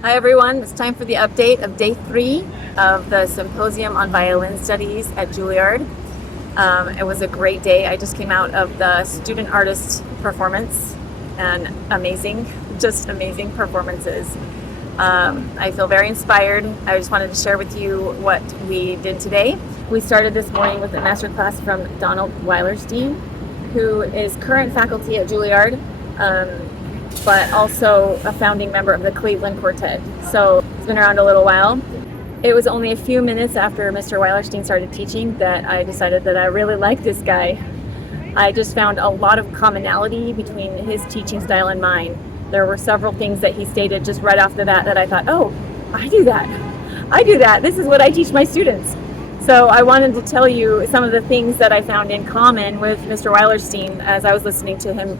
Hi everyone, it's time for the update of day 3 of the Symposium on Violin Studies at Juilliard. It was a great day. I just came out of the student artist performance and just amazing performances. I feel very inspired. I just wanted to share with you what we did today. We started this morning with a masterclass from Donald Weilerstein, who is current faculty at Juilliard. But also a founding member of the Cleveland Quartet. So he's been around a little while. It was only a few minutes after Mr. Weilerstein started teaching that I decided that I really like this guy. I just found a lot of commonality between his teaching style and mine. There were several things that he stated just right off the bat that I thought, oh, I do that. I do that. This is what I teach my students. So I wanted to tell you some of the things that I found in common with Mr. Weilerstein as I was listening to him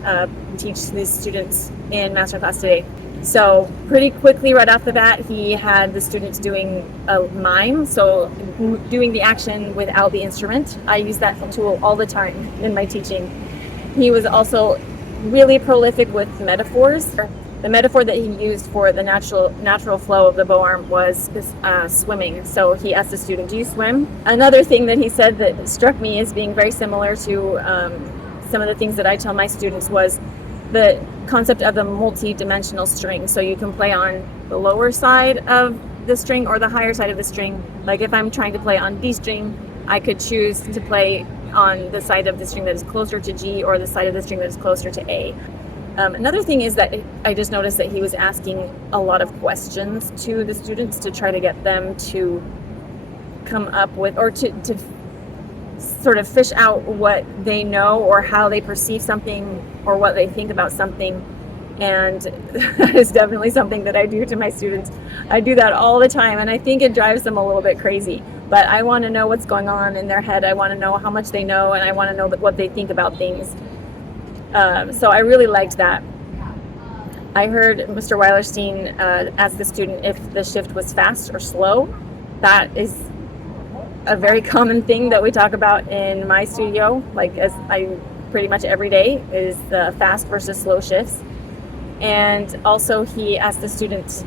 teach his students in masterclass today. So pretty quickly right off the bat, he had the students doing a mime, so doing the action without the instrument. I use that tool all the time in my teaching. He was also really prolific with metaphors. The metaphor that he used for the natural flow of the bow arm was swimming. So he asked the student, do you swim? Another thing that he said that struck me as being very similar to some of the things that I tell my students was the concept of the multi-dimensional string. So you can play on the lower side of the string or the higher side of the string. Like if I'm trying to play on D string, I could choose to play on the side of the string that is closer to G or the side of the string that is closer to A. Another thing is that I just noticed that he was asking a lot of questions to the students to try to get them to come up with, or to sort of fish out what they know or how they perceive something or what they think about something. And that is definitely something that I do to my students. I do that all the time, and I think it drives them a little bit crazy. But I want to know what's going on in their head. I want to know how much they know, and I want to know what they think about things. So I really liked that. I heard Mr. Weilerstein ask the student if the shift was fast or slow. That is a very common thing that we talk about in my studio, like as I pretty much every day, is the fast versus slow shifts. And also he asked the students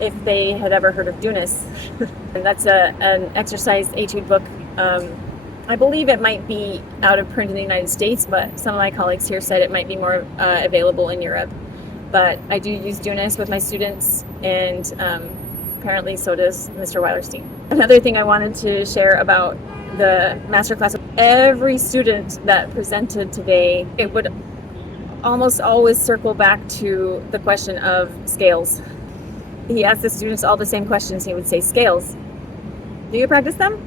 if they had ever heard of Dunas. And that's an exercise etude book. I believe it might be out of print in the United States, but some of my colleagues here said it might be more available in Europe. But I do use Dunas with my students, and apparently so does Mr. Weilerstein. Another thing I wanted to share about the masterclass, every student that presented today, it would almost always circle back to the question of scales. He asked the students all the same questions. He would say, scales, do you practice them?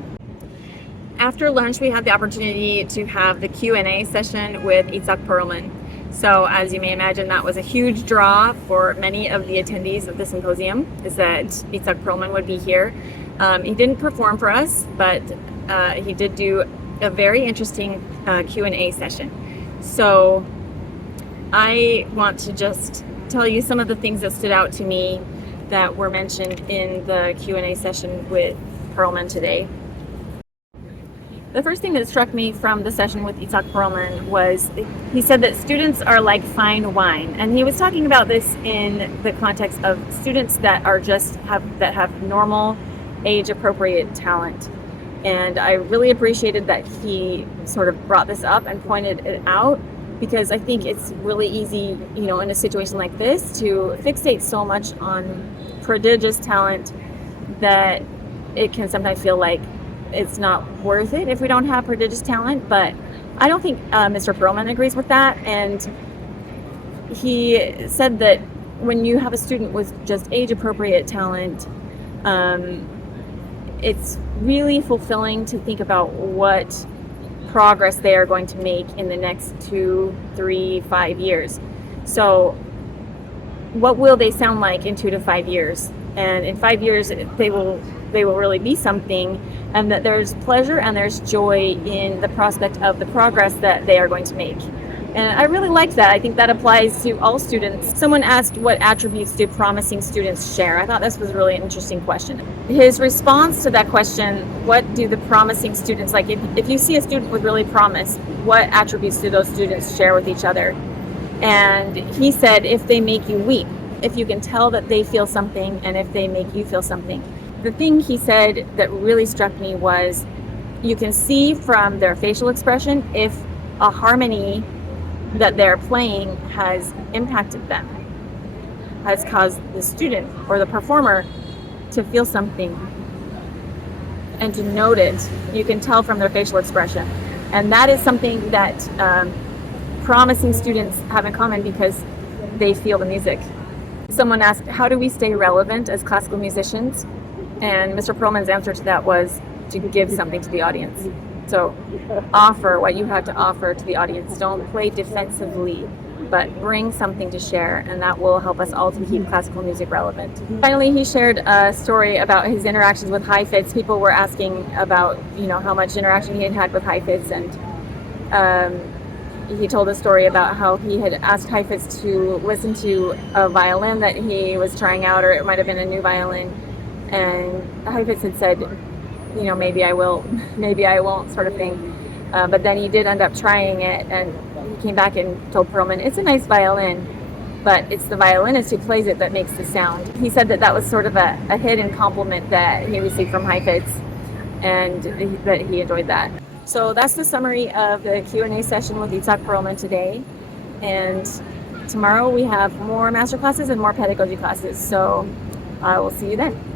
After lunch, we had the opportunity to have the Q&A session with Itzhak Perlman. So as you may imagine, that was a huge draw for many of the attendees of the symposium, is that Itzhak Perlman would be here. He didn't perform for us, but he did do a very interesting Q&A session. So I want to just tell you some of the things that stood out to me that were mentioned in the Q&A session with Perlman today. The first thing that struck me from the session with Itzhak Perlman was he said that students are like fine wine, and he was talking about this in the context of students that have normal age-appropriate talent. And I really appreciated that he sort of brought this up and pointed it out, because I think it's really easy, in a situation like this, to fixate so much on prodigious talent that it can sometimes feel like it's not worth it if we don't have prodigious talent. But I don't think Mr. Perlman agrees with that. And he said that when you have a student with just age-appropriate talent, it's really fulfilling to think about what progress they are going to make in the next 2, 3, 5 years. So what will they sound like in 2 to 5 years? And in 5 years, they will really be something, and that there's pleasure and there's joy in the prospect of the progress that they are going to make. And I really liked that. I think that applies to all students. Someone asked, what attributes do promising students share? I thought this was really an interesting question. His response to that question, what do the promising students, like if you see a student with really promise, what attributes do those students share with each other? And he said, if they make you weep. if you can tell that they feel something and if they make you feel something. The thing he said that really struck me was you can see from their facial expression if a harmony that they're playing has impacted them, has caused the student or the performer to feel something and to note it. You can tell from their facial expression. And that is something that promising students have in common because they feel the music. Someone asked, how do we stay relevant as classical musicians? And Mr. Perlman's answer to that was to give something to the audience. So offer what you have to offer to the audience. Don't play defensively, but bring something to share, and that will help us all to keep classical music relevant. Finally, he shared a story about his interactions with Heifetz. People were asking about, how much interaction he had had with Heifetz, and he told a story about how he had asked Heifetz to listen to a violin that he was trying out, or it might have been a new violin, and Heifetz had said, maybe I will, maybe I won't, sort of thing. But then he did end up trying it, and he came back and told Perlman, it's a nice violin, but it's the violinist who plays it that makes the sound. He said that was sort of a hidden compliment that he received from Heifetz, and that he enjoyed that. So that's the summary of the Q&A session with Itzhak Perlman today. And tomorrow we have more master classes and more pedagogy classes. So I will see you then.